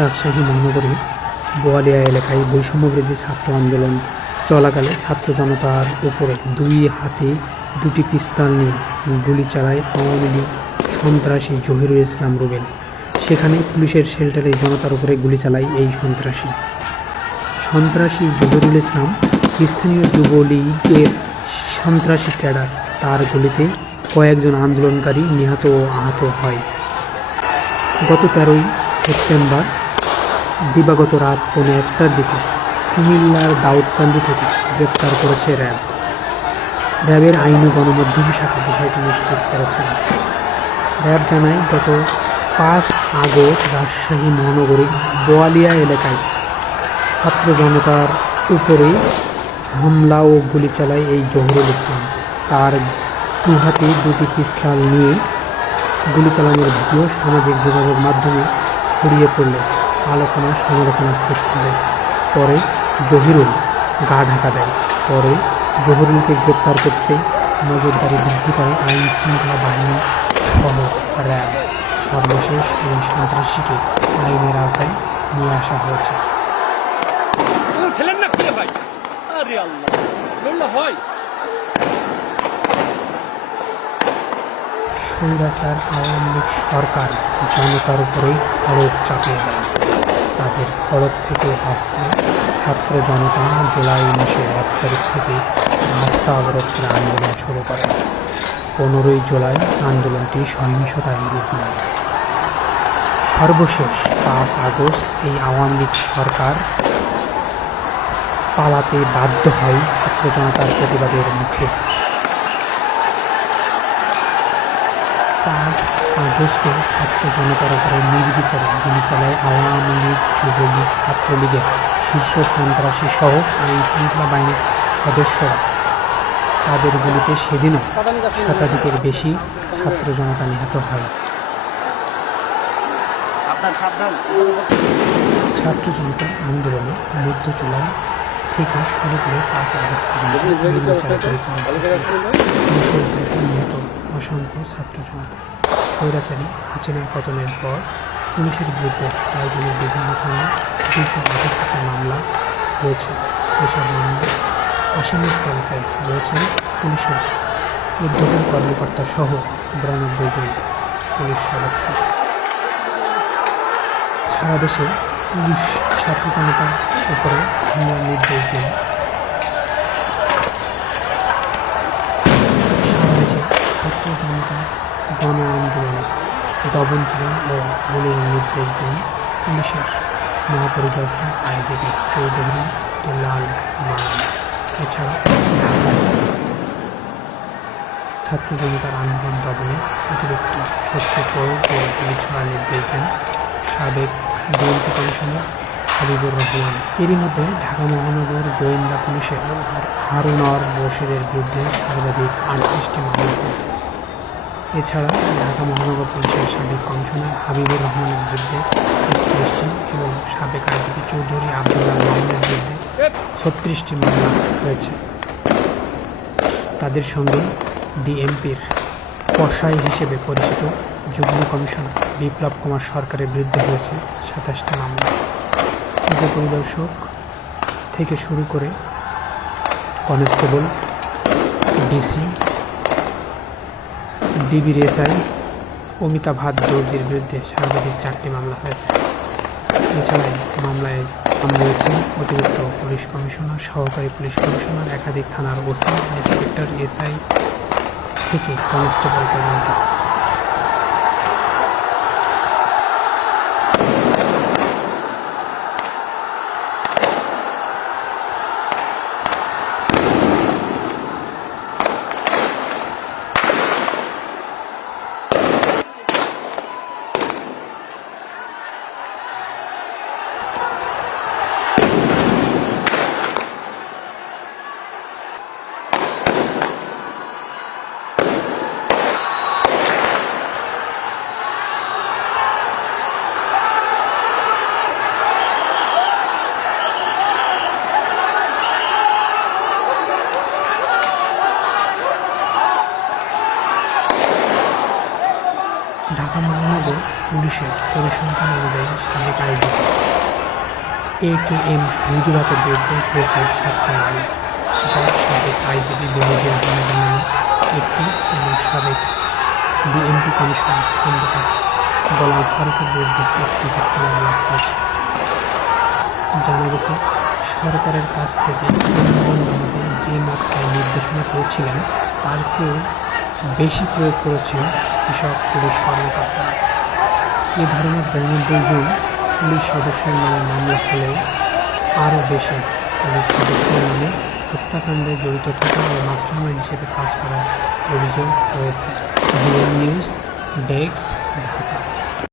রাজশাহী মহানগরী বোয়ালিয়া এলাকায় বৈষম্যবিরোধী ছাত্র আন্দোলন চলাকালে ছাত্র জনতার উপরে দুই হাতে দুটি পিস্তল নিয়ে গুলি চালায় আওয়ামী লীগ সন্ত্রাসী জহিরুল ইসলাম রুবেল। সেখানে পুলিশের শেল্টারে জনতার উপরে গুলি চালায় এই সন্ত্রাসী জহিরুল ইসলাম স্থানীয় যুবলীগের সন্ত্রাসী ক্যাডার। তার গুলিতে কয়েকজন আন্দোলনকারী নিহত ও আহত হয়। গত 13ই সেপ্টেম্বর দিবাগত রাত 1:15টার দিকে কুমিল্লার দাউদকান্দি থেকে গ্রেপ্তার করেছে র্যাব। র্যাবের আইন ও গণমাধ্যম শাখা বিষয়টি নিশ্চিত করেছেন। র্যাব জানায়, গত 5 আগস্ট রাজশাহী মহানগরীর বোয়ালিয়া এলাকায় ছাত্র জনতার উপরে হামলা ও গুলি চালায় এই জহিরুল ইসলাম। তার দুহাতে দুটি পিস্তল নিয়ে গুলি চালানোর ভিডিও সামাজিক যোগাযোগ মাধ্যমে ছড়িয়ে পড়লে আলোচনা সমালোচনার সৃষ্টি হয়। পরে জহিরুল গা ঢাকা দেয়। পরে জহিরুলকে গ্রেপ্তার করতে নজরদারি বৃদ্ধি করে আইন শৃঙ্খলা বাহিনী সহ র্যাব। সর্বশেষ এই সন্ত্রাসীকে আইনের আওতায় নিয়ে আসা হয়েছে। স্বৈরাচার আওয়ামী লীগ সরকার জনতার উপরেই খড়গ চাপিয়ে দেয়। তাদের খড়গ থেকে বাঁচতে ছাত্র জনতা জুলাই মাসের 1 তারিখ থেকে রাস্তা অবরোধ করে আন্দোলন শুরু করে। 15ই জুলাই আন্দোলনটি সহিংসতায় রূপ নেয়। সর্বশেষ 5 আগস্ট এই আওয়ামী লীগ সরকার পালাতে বাধ্য হয় ছাত্র জনতার প্রতিবাদের মুখে। 5 আগস্টে ছাত্র জনতার উপরে নির্বিচারে গুলি চালায় আওয়ামী লীগ, যুবলীগ, ছাত্রলীগের শীর্ষ সন্ত্রাসী সহ আইন শৃঙ্খলা বাহিনীর সদস্যরা। তাদের গুলিতে সেদিনও শতাধিকের বেশি ছাত্র জনতা নিহত হয়। ছাত্র জনতার আন্দোলনে মধ্য জুলাই থেকে শুরু করে 5 আগস্ট পর্যন্ত নির্বিচারে গুলি চালাচ্ছে পুলিশের গুলিতে নিহত অসংখ্য ছাত্র জনতা। স্বৈরাচারী হাসিনার পতনের পর পুলিশের বিরুদ্ধে রাজধানীর বিভিন্ন থানায় 278টি মামলা হয়েছে। এসব মামলার আসামির তালিকায় রয়েছেন পুলিশের ঊর্ধ্বতন কর্মকর্তা সহ 92 জন পুলিশ সদস্য। সারা দেশে পুলিশ ছাত্র জনতার উপরে হামলার নির্দেশ দেন। সারা দেশে ছাত্র জনতার গণ আন্দোলনে দমন-পীড়ন ও গুলির নির্দেশ দেন পুলিশের মহাপরিদর্শক আইজিপি চৌধুরী আব্দুল্লাহ আল মামুন। এছাড়া ঢাকায় ছাত্র জনতার আন্দোলন দমনে অতিরিক্ত শক্তি প্রয়োগ ও গুলি ছোড়ার নির্দেশ দেন সাবেক বিএনপি কমিশনার হাবিবুর রহমান। এরই মধ্যে ঢাকা মহানগর গোয়েন্দা পুলিশের হারুন-অর রশিদের বিরুদ্ধে সর্বাধিক 38টি মামলা করেছে। এছাড়া ঢাকা মহানগর পুলিশের সাবেক কমিশনার হাবিবুর রহমানের বিরুদ্ধে 33টি এবং সাবেক আইজিপি চৌধুরী আব্দুল্লাহ মামুনের বিরুদ্ধে 36টি মামলা হয়েছে। তাদের সঙ্গে ডিএমপির কসাই হিসেবে পরিচিত যুগ্ম কমিশনার বিপ্লব কুমার সরকারের বিরুদ্ধে হয়েছে 27টি মামলা। উপপরিদর্শক থেকে শুরু করে কনস্টেবল, ডিসি, ডিবির এসআই অমিতাভ দর্জির বিরুদ্ধে সর্বাধিক 4টি মামলা হয়েছে। এছাড়াই মামলায় নাম রয়েছে অতিরিক্ত পুলিশ কমিশনার, সহকারী পুলিশ কমিশনার, একাধিক থানার ওসি, ইন্সপেক্টর, এসআই থেকে কনস্টেবল পর্যন্ত। পুলিশের পরিসংখ্যান অনুযায়ী সাবেক আইজি AKM শহীদুল হকের বিরুদ্ধে হয়েছে 7টি মামলা। এবার সাবেক আইজিপি বেনজির আহমেদের নামে একটি এবং সাবেক বিএনপি কমিশনার খন্দকার গোলাম ফারুকের বিরুদ্ধে একটি হত্যা মামলা হয়েছে। জানা গেছে, সরকারের কাছ থেকে আন্দোলন দমাতে যে মাত্রায় নির্দেশনা পেয়েছিলেন তার চেয়েও বেশি প্রয়োগ করেছেন এসব পুলিশ কর্মকর্তারা। এ ধরনের 92 জন পুলিশ সদস্যের নামে মামলা হলেও আরও বেশি পুলিশ সদস্যের নামে হত্যাকাণ্ডে জড়িত থাকা ও মাস্টারমাইন্ড হিসেবে কাজ করার অভিযোগ রয়েছে। BN news desk, Dhaka.